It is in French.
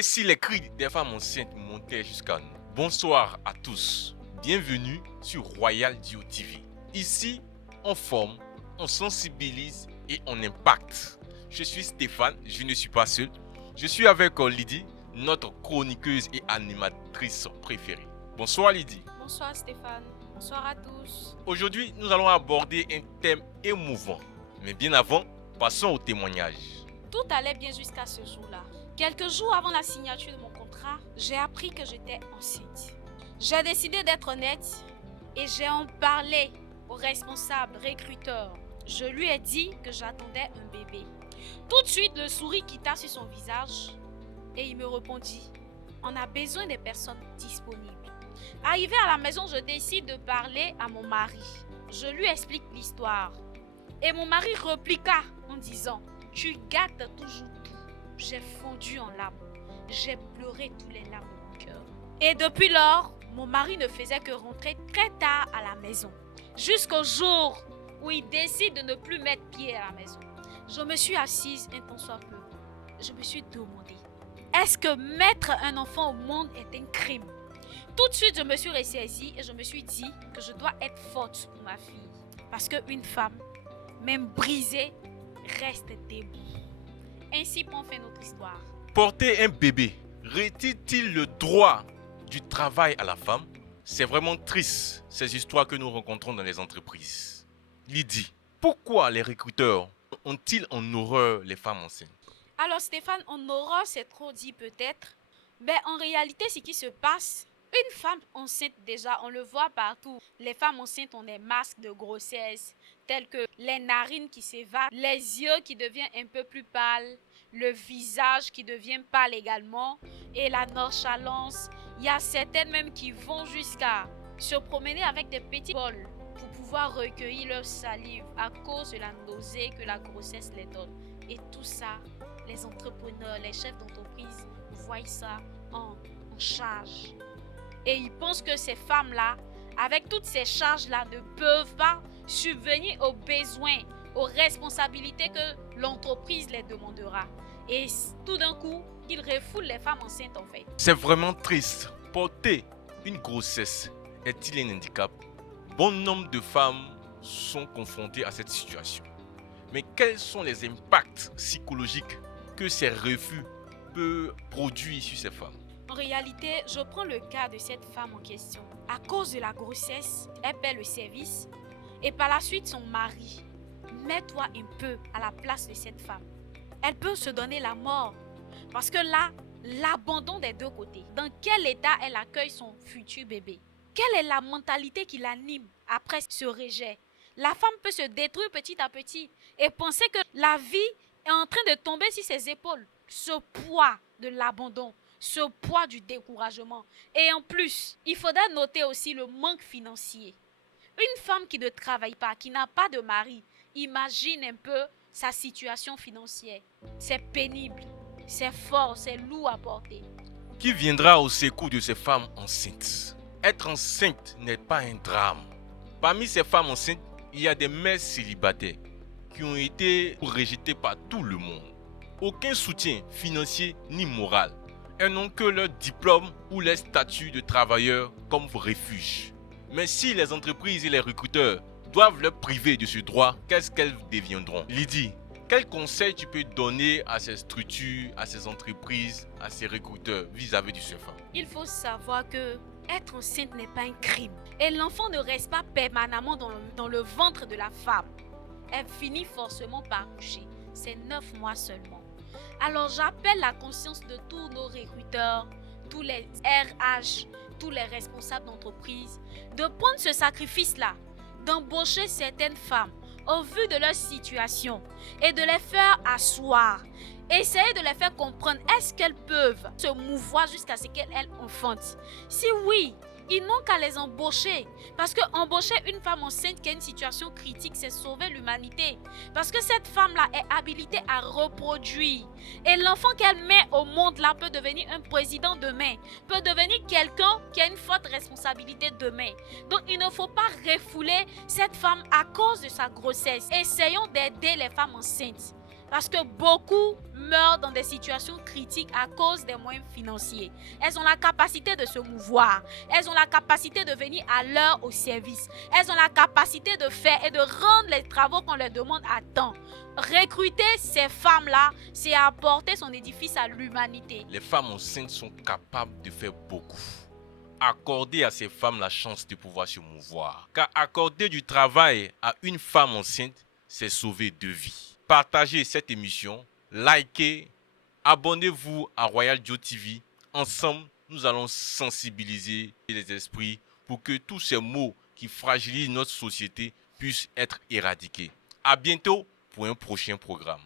Et si les cris des femmes enceintes montaient jusqu'à nous? Bonsoir à tous, bienvenue sur Royal Dio TV. Ici, on forme, on sensibilise et on impacte. Je suis Stéphane, je ne suis pas seul. Je suis avec Lydie, notre chroniqueuse et animatrice préférée. Bonsoir Lydie. Bonsoir Stéphane, bonsoir à tous. Aujourd'hui, nous allons aborder un thème émouvant. Mais bien avant, passons au témoignage. Tout allait bien jusqu'à ce jour-là. Quelques jours avant la signature de mon contrat, j'ai appris que j'étais enceinte. J'ai décidé d'être honnête et j'ai en parlé au responsable recruteur. Je lui ai dit que j'attendais un bébé. Tout de suite, le sourire quitta sur son visage et il me répondit: on a besoin des personnes disponibles. Arrivé à la maison, je décide de parler à mon mari. Je lui explique l'histoire. Et mon mari répliqua en disant: tu gâtes toujours tout. J'ai fondu en larmes. J'ai pleuré tous les larmes de mon cœur. Et depuis lors, mon mari ne faisait que rentrer très tard à la maison. Jusqu'au jour où il décide de ne plus mettre pied à la maison. Je me suis assise un temps soit peu. Je me suis demandé: est-ce que mettre un enfant au monde est un crime? Tout de suite, je me suis ressaisie et je me suis dit que je dois être forte pour ma fille. Parce qu'une femme, même brisée, reste debout. Ainsi prend fin notre histoire. Porter un bébé retire-t-il le droit du travail à la femme? C'est vraiment triste, ces histoires que nous rencontrons dans les entreprises. Lydie, pourquoi les recruteurs ont-ils en horreur les femmes enceintes? Alors Stéphane, en horreur, c'est trop dit peut-être. Mais en réalité, ce qui se passe, une femme enceinte déjà, on le voit partout. Les femmes enceintes ont des masques de grossesse, tels que les narines qui s'évadent, les yeux qui deviennent un peu plus pâles, le visage qui devient pâle également, et la nonchalance. Il y a certaines même qui vont jusqu'à se promener avec des petits bols pour pouvoir recueillir leur salive à cause de la nausée que la grossesse les donne. Et tout ça, les entrepreneurs, les chefs d'entreprise voient ça en charge. Et ils pensent que ces femmes-là, avec toutes ces charges-là, ne peuvent pas subvenir aux besoins, aux responsabilités que l'entreprise les demandera. Et tout d'un coup, ils refoulent les femmes enceintes en fait. C'est vraiment triste. Porter une grossesse est-il un handicap? Bon nombre de femmes sont confrontées à cette situation. Mais quels sont les impacts psychologiques que ces refus peuvent produire sur ces femmes? En réalité, je prends le cas de cette femme en question. À cause de la grossesse, elle paie le service et par la suite son mari. Mets-toi un peu à la place de cette femme. Elle peut se donner la mort parce que là, l'abandon des deux côtés. Dans quel état elle accueille son futur bébé? Quelle est la mentalité qui l'anime après ce rejet? La femme peut se détruire petit à petit et penser que la vie est en train de tomber sur ses épaules. Ce poids de l'abandon, ce poids du découragement. Et en plus, il faudra noter aussi le manque financier. Une femme qui ne travaille pas, qui n'a pas de mari, imagine un peu sa situation financière. C'est pénible, c'est fort, c'est lourd à porter. Qui viendra au secours de ces femmes enceintes? Être enceinte n'est pas un drame. Parmi ces femmes enceintes, il y a des mères célibataires qui ont été rejetées par tout le monde. Aucun soutien financier ni moral. Elles n'ont que leur diplôme ou leur statut de travailleur comme refuge. Mais si les entreprises et les recruteurs doivent leur priver de ce droit, qu'est-ce qu'elles deviendront? Lydie, quel conseil tu peux donner à ces structures, à ces entreprises, à ces recruteurs vis-à-vis de ces femmes? Il faut savoir que être enceinte n'est pas un crime. Et l'enfant ne reste pas permanemment dans le ventre de la femme. Elle finit forcément par coucher. C'est 9 mois seulement. Alors j'appelle la conscience de tous nos recruteurs, tous les RH, tous les responsables d'entreprise, de prendre ce sacrifice-là, d'embaucher certaines femmes au vu de leur situation et de les faire asseoir. Essayez de les faire comprendre, est-ce qu'elles peuvent se mouvoir jusqu'à ce qu'elles enfantent? Si oui, ils n'ont qu'à les embaucher. Parce que embaucher une femme enceinte qui a une situation critique, c'est sauver l'humanité. Parce que cette femme-là est habilitée à reproduire. Et l'enfant qu'elle met au monde là peut devenir un président demain. Peut devenir quelqu'un qui a une forte responsabilité demain. Donc il ne faut pas refouler cette femme à cause de sa grossesse. Essayons d'aider les femmes enceintes. Parce que beaucoup meurent dans des situations critiques à cause des moyens financiers. Elles ont la capacité de se mouvoir. Elles ont la capacité de venir à l'heure au service. Elles ont la capacité de faire et de rendre les travaux qu'on leur demande à temps. Recruter ces femmes-là, c'est apporter son édifice à l'humanité. Les femmes enceintes sont capables de faire beaucoup. Accordez à ces femmes la chance de pouvoir se mouvoir. Car accorder du travail à une femme enceinte, c'est sauver deux vies. Partagez cette émission, likez, abonnez-vous à Royal Joe TV. Ensemble, nous allons sensibiliser les esprits pour que tous ces maux qui fragilisent notre société puissent être éradiqués. À bientôt pour un prochain programme.